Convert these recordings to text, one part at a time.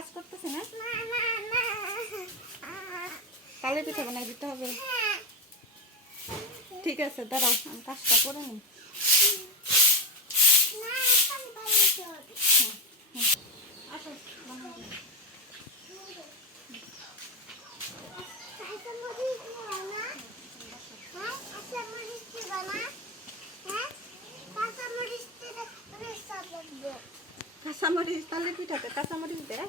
কাজ করতেছে না? তালের পিঠা বানাই দিতে হবে। ঠিক আছে, দাঁড়াও আমি কাজটা করে নিই। আসো বানাই দিই। কাঁচামরিচ তালের পিঠাতে কাঁচামরিচ দেয়?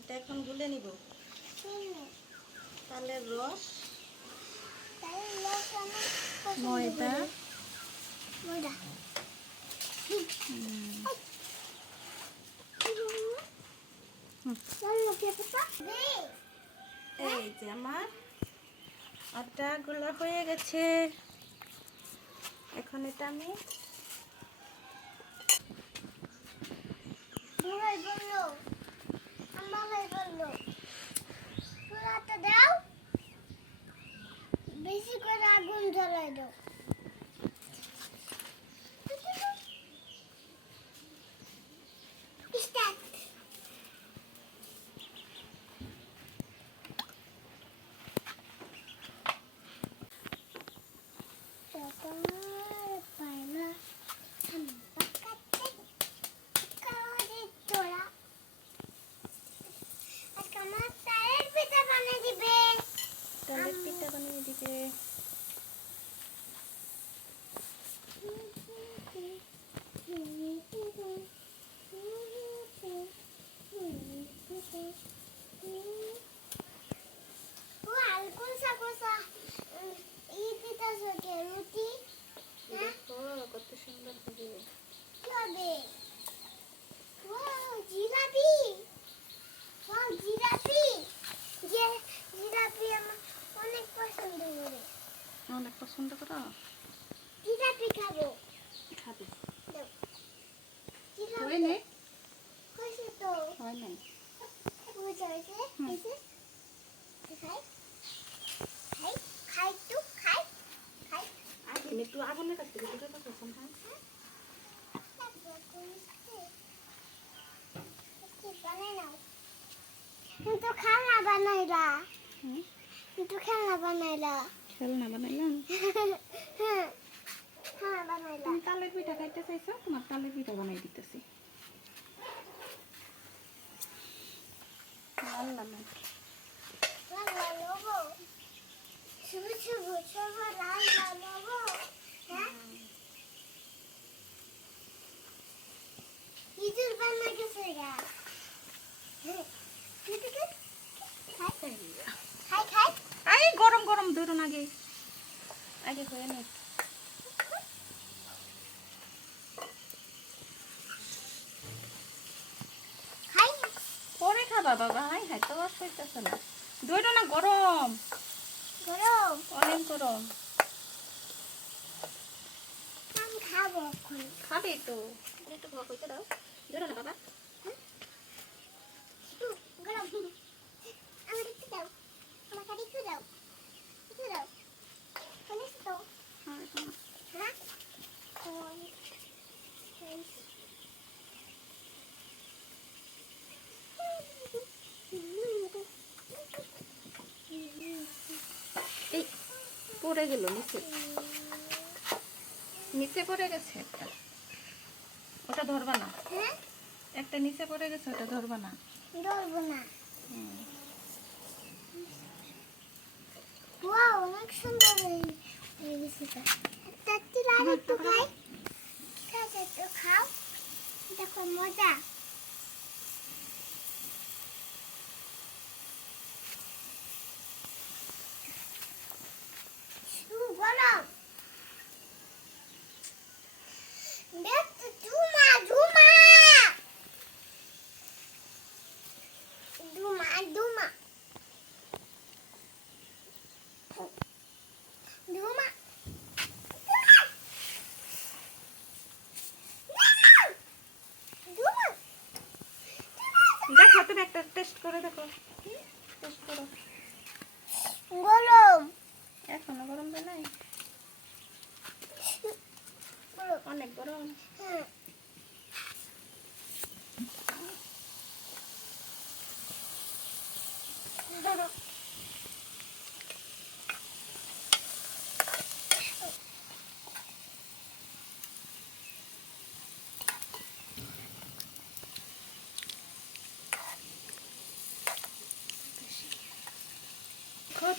এটা এখন গুলে নিব। তালের রস, ময়দা, এই যে আমার আটা গুলো হয়ে গেছে। এখন এটা আমি বেশি করে আগুন জ্বালাই দাও। তালের পিঠা বানিয়ে দিবে। দেখো কত সুন্দর হবে। অনেক পছন্দ করে। অনেক পছন্দ করো? জিলাপি খাবো। খাবে? জিলাপি হয় নাই? হয়েছে তো। হয় নাই? হয়েছে হয়েছে খাই খাই খাই একটু খাই খাই। আমি একটু আগুনের কাছ থেকে দূরে থাকো। কিন্তু খেলনা বানাইলা। কিন্তু খেলনা বানাইলা। খেলনা বানাইলাম? হ্যাঁ বানাইলা। তুমি তালের পিঠা খাইতে চাইছো, তোমার তালের পিঠা বানাই দিতেছি। লাল লাল লাল লাল হবো। শুভ শুভ শুভ লাল লাল হবো। হ্যাঁ ইঁদুর বানা গেছে গা। খাই খাই। এই গরম গরম ধরুন আগে আগে হয়ে নে। খাই পরে খাবা বাবা। হাই হাই তো আর হইতেছে না। ধরো না, গরম গরম। অনেক গরম। আমি খাবো এখন। খাবে তো, একটু ভাগ হইতে দাও। ধরো না বাবা। গরম। আমার একটু দাও। আমার কাছে একটু দাও। একটু দাও। অনেক তো। হ্যাঁ এই পড়ে গেল নিচে, নিচে পড়ে গেছে একটা। ওটা ধরবা না। হ্যাঁ একটা নিচে পড়ে গেছে, ওটা ধরবা না। ধরবো না। হুম। ওয়াও অনেক সুন্দর হয়ে গেছে। একটা লাল একটু খাই। একটু খাও। দেখো মজা। গরম। দেখতে ধুমা ধুমা ধুমা ধুমা ধুমা। দেখো তুমি একটা টেস্ট করে দেখো। টেস্ট করো। গরম। এখনো গরম দেয় নাই? অনেক গরম। হ্যাঁ।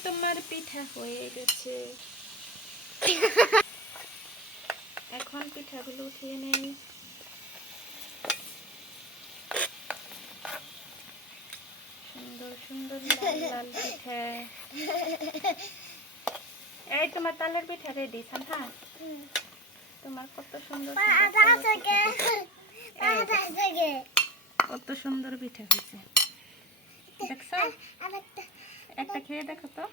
তোমার পিঠা হয়ে গেছে। এখন পিঠাগুলো উঠিয়ে নেই। সুন্দর সুন্দর লাল লাল পিঠা। এই তোমার তালের পিঠা রেডি সান্থা। তোমার কত সুন্দর কত সুন্দর পিঠা হয়েছে দেখছো? একটা খেয়ে দেখো তো।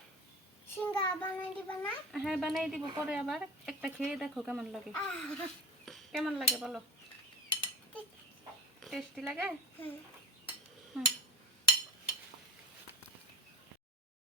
সিঙ্গারা বানাই দিবা না? হ্যাঁ বানাই দিব পরে, আবার একটা খেয়ে দেখো কেমন লাগে। কেমন লাগে বলো? টেস্টি লাগে?